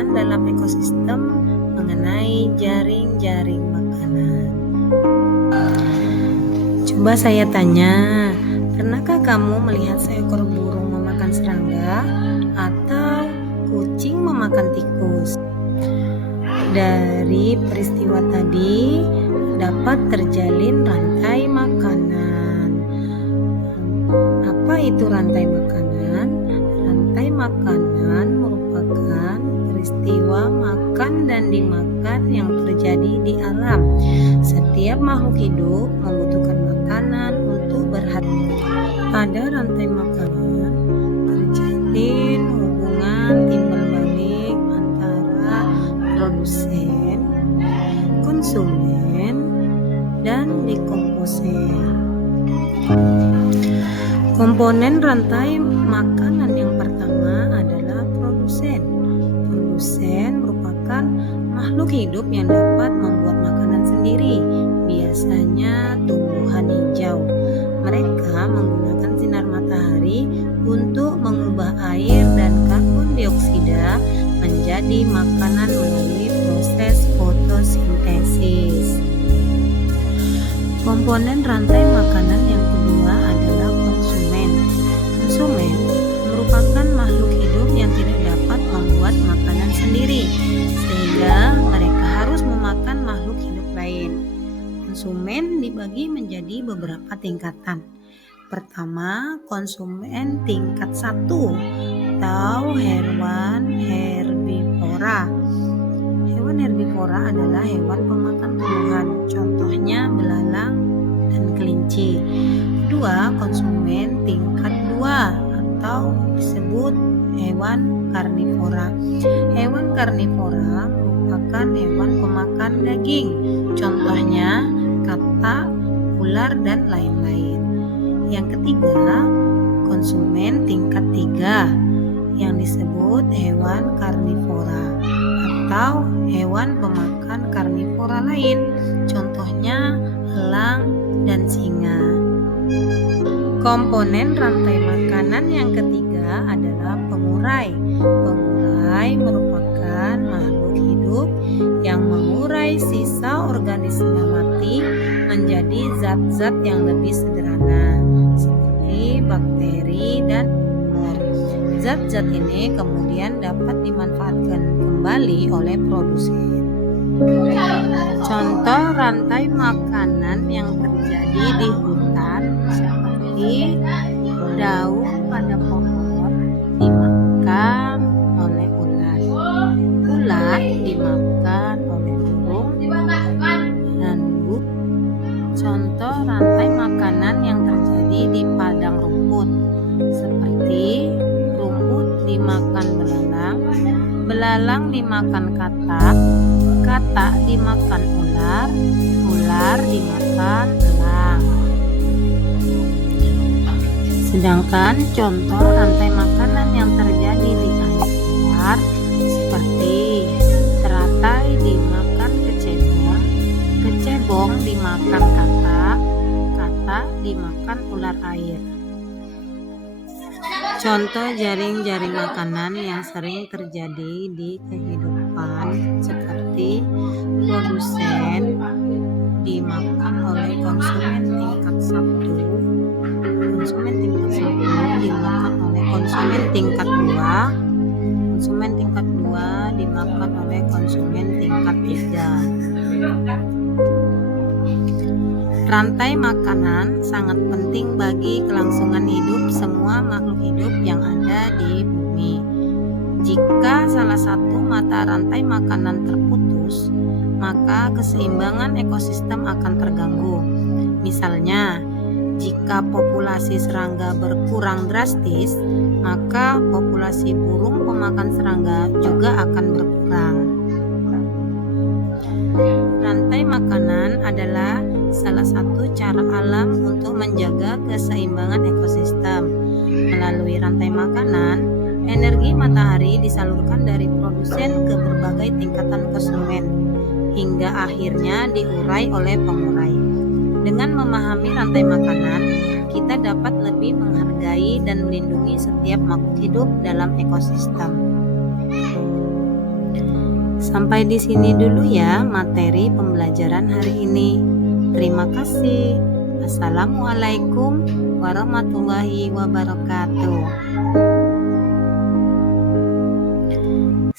makanan dalam ekosistem mengenai jaring-jaring makanan. Coba saya tanya, pernahkah kamu melihat seekor burung memakan serangga atau kucing memakan tikus? Dari peristiwa tadi dapat terjalin rantai makanan. Apa itu rantai makanan? Rantai makanan merupakan peristiwa makan dan dimakan yang terjadi di alam. Setiap makhluk hidup membutuhkan makanan untuk berhasil. Pada rantai makanan terjalin hubungan timbal balik antara produsen, konsumen, dan dekomposer. Komponen rantai makanan yang pertama adalah produsen. Produsen merupakan makhluk hidup yang dapat membuat makanan sendiri, biasanya tumbuhan hijau. Mereka menggunakan sinar matahari untuk mengubah air dan karbon dioksida menjadi makanan melalui proses fotosintesis. Komponen rantai makanan yang kedua adalah konsumen. Konsumen merupakan makhluk hidup yang tidak dapat membuat makanan sendiri, sehingga mereka harus memakan makhluk hidup lain. Konsumen dibagi menjadi beberapa tingkatan. Pertama, konsumen tingkat 1 atau hewan herbivora. Hewan herbivora adalah hewan pemakan tumbuhan, contohnya belalang dan kelinci. Kedua, konsumen tingkat 2 atau disebut hewan karnivora. Hewan karnivora merupakan hewan pemakan daging, contohnya katak, ular, dan lain-lain. Yang ketiga, konsumen tingkat 3 yang disebut hewan karnivora atau hewan pemakan karnivora lain, contohnya elang dan singa. Komponen rantai makanan yang ketiga adalah pengurai. Pengurai merupakan makhluk hidup yang mengurai sisa organisme mati menjadi zat-zat yang lebih sederhana, seperti bakteri dan zat-zat ini kemudian dapat dimanfaatkan kembali oleh produsen. Contoh rantai makanan yang terjadi di hutan seperti daun pada pohon dimakan oleh ulat. Ulat dimakan oleh burung dan burung. Contoh rantai makanan yang terjadi di padang rumput seperti rumput dimakan belalang, belalang dimakan katak, katak dimakan ular, ular dimakan elang. Sedangkan contoh rantai makanan yang terjadi di air liar seperti teratai dimakan kecebong, kecebong dimakan katak, katak dimakan ular air. Contoh jaring-jaring makanan yang sering terjadi di kehidupan seperti produsen dimakan oleh konsumen tingkat 1, konsumen tingkat 1 dimakan oleh konsumen tingkat 2, konsumen tingkat 2 dimakan oleh konsumen tingkat 3. Rantai makanan sangat penting bagi kelangsungan hidup semua makhluk hidup yang ada di bumi. Jika salah satu mata rantai makanan terputus, maka keseimbangan ekosistem akan terganggu. Misalnya, jika populasi serangga berkurang drastis, maka populasi burung pemakan serangga juga akan berkurang. Rantai makanan adalah salah satu cara alam untuk menjaga keseimbangan ekosistem. Melalui rantai makanan, energi matahari disalurkan dari produsen ke berbagai tingkatan konsumen, hingga akhirnya diurai oleh pengurai. Dengan memahami rantai makanan, kita dapat lebih menghargai dan melindungi setiap makhluk hidup dalam ekosistem. Sampai di sini dulu ya materi pembelajaran hari ini. Terima kasih. Assalamualaikum warahmatullahi wabarakatuh.